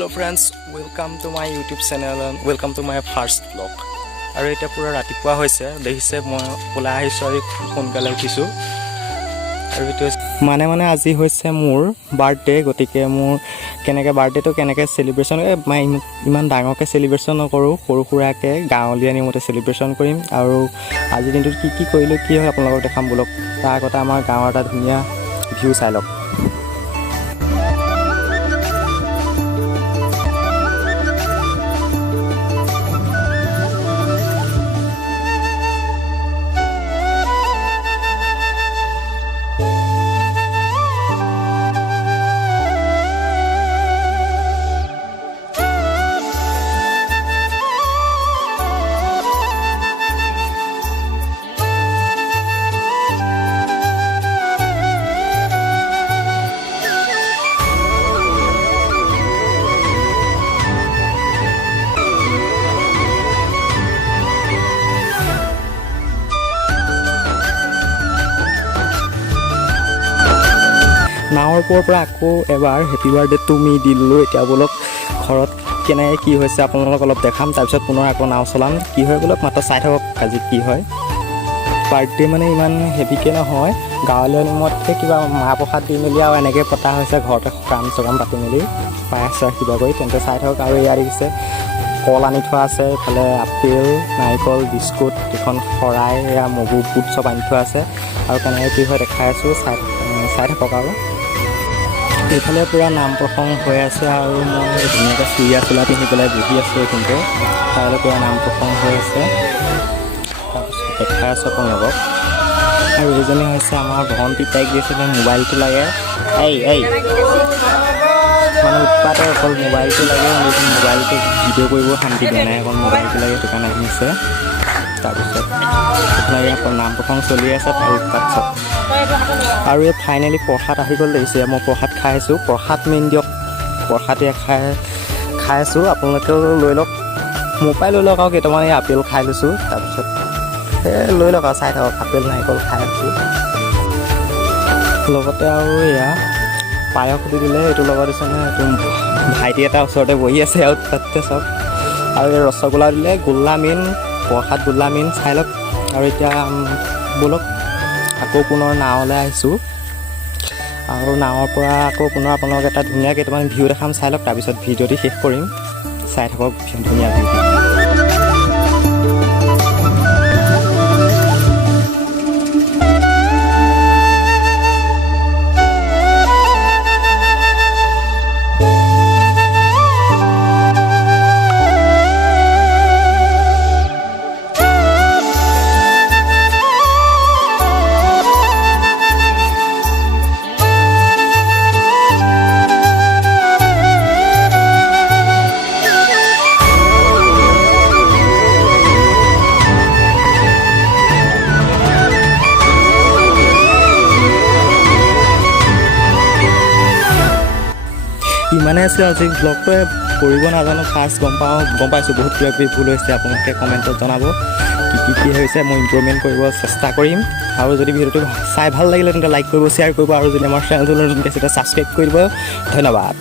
Hello friends, welcome to my YouTube channel and welcome to my first vlog. আৰু এটা পুৰা ৰাতিপুৱা হৈছে দেখিছে মই ওলাই আহিছো আৰু সোনকালে উঠিছো আৰু এটা মানে আজি হৈছে মোৰ বাৰ্থডে গতিকে মোৰ কেনেকৈ বাৰ্থডেটো কেনেকৈ সেলিব্ৰেশন মই ইমান ডাঙৰকৈ সেলিব্ৰেশন নকৰো সৰু সুৰাকৈ গাঁৱলীয়া নিয়মতে সেলিব্ৰেশন কৰিম আৰু আজি দিনটোত কি কৰিলো কি হয় আপোনালোকক দেখাম বলক তাৰ আগতে আমাৰ গাঁৱৰ এটা ধুনীয়া ভিউ চাই লওক নাৱৰ ওপৰৰ পৰা আকৌ এবাৰ হেপী বাৰ্থডে টু মি দিলোঁ এতিয়া বলক ঘৰত কেনেকৈ কি হৈছে আপোনালোকক অলপ দেখাম তাৰপিছত পুনৰ আকৌ নাও চলাম কি হয় বলক মাত্ৰ চাই থাকক আজি কি হয় বাৰ্থডে মানে ইমান হেভিকৈ নহয় গাঁৱলীয়া নিয়মতকৈ কিবা মাহ প্ৰসাদ দি মেলি আৰু এনেকৈ পতা হৈছে ঘৰতে কাম চকাম পাতি মেলি পায়স চায়স কিবা কৰি তেন্তে চাই থাকক আৰু এয়া দেখিছে কল আনি থোৱা আছে ইফালে আপেল নাৰিকল বিস্কুট এখন শৰাই এয়া মগু বুট চব আনি থোৱা আছে আৰু কেনেকৈ কি হয় দেখাই আছোঁ চাই থাকক আৰু এইফালে পুৰা নাম প্ৰসংগ হৈ আছে আৰু মই ধুনীয়াকৈ চুৰিয়া চোলা পিন্ধি পেলাই বহি আছোঁ এইখিনিতে তাইলৈ পুৰা নাম প্ৰসংগ হৈ আছে তাৰপিছত দেখাই আছোঁ আপোনালোকক আৰু এইজনী হৈছে আমাৰ ভণ্টি তাইক দিছিলে মোবাইলটো লাগে এই মানে উৎপাতে অকল মোবাইলটো লাগে মোবাইলটো ভিডিঅ' কৰিব শান্তি দিয়া নাই অকল মোবাইলটো লাগে সেইটো কাৰণে আহিছে তাৰপিছত আপোনাৰ নাম প্ৰসংগ চলি আছে তাৰ উৎপাত চব আৰু এই ফাইনেলি প্ৰসাদ আহি গ'ল দেখিছে মই প্ৰসাদ খাই আছোঁ প্ৰসাদ মেইন দিয়ক প্ৰসাদে খাই আছোঁ আপোনালোকেও লৈ লওক মোৰ পৰাই লৈ লওক আৰু কেইটামান এই আপেল খাই লৈছোঁ তাৰপিছত লৈ লওক আৰু চাই থাকক আপেল নাৰিকল খাই আছোঁ লগতে আৰু এয়া পায়স দি দিলে এইটোৰ লগত আছে নহয় এইটো ভাইটি এটা ওচৰতে বহি আছে আৰু তাতে চব আৰু এই ৰসগোল্লা দিলে গোল্লা মেইন প্ৰসাদ গোল্লা মেইন চাই লওক আৰু এতিয়া বলক আকৌ পুনৰ নাৱলৈ আহিছোঁ আৰু নাৱৰ পৰা আকৌ পুনৰ আপোনালোক এটা ধুনীয়া কেইটামান ভিউ দেখাম চাই লওক তাৰপিছত ভিডিঅ'টি শেষ কৰিম চাই থাকক ধুনীয়া ভিউ ইমানে আছে আজি ব্লগটোৱে কৰিব নাজানো ফাৰ্ষ্ট গম পাইছোঁ বহুত কিবা কিবি ভুল হৈছে আপোনালোকে কমেণ্টত জনাব কি হৈছে মই ইম্প্ৰুভমেণ্ট কৰিব চেষ্টা কৰিম আৰু যদি ভিডিঅ'টো চাই ভাল লাগিলে তেন্তে লাইক কৰিব শ্বেয়াৰ কৰিব আৰু যদি আমাৰ চেনেলটো নতুনকৈ আছে ছাবস্ক্ৰাইব কৰি দিব ধন্যবাদ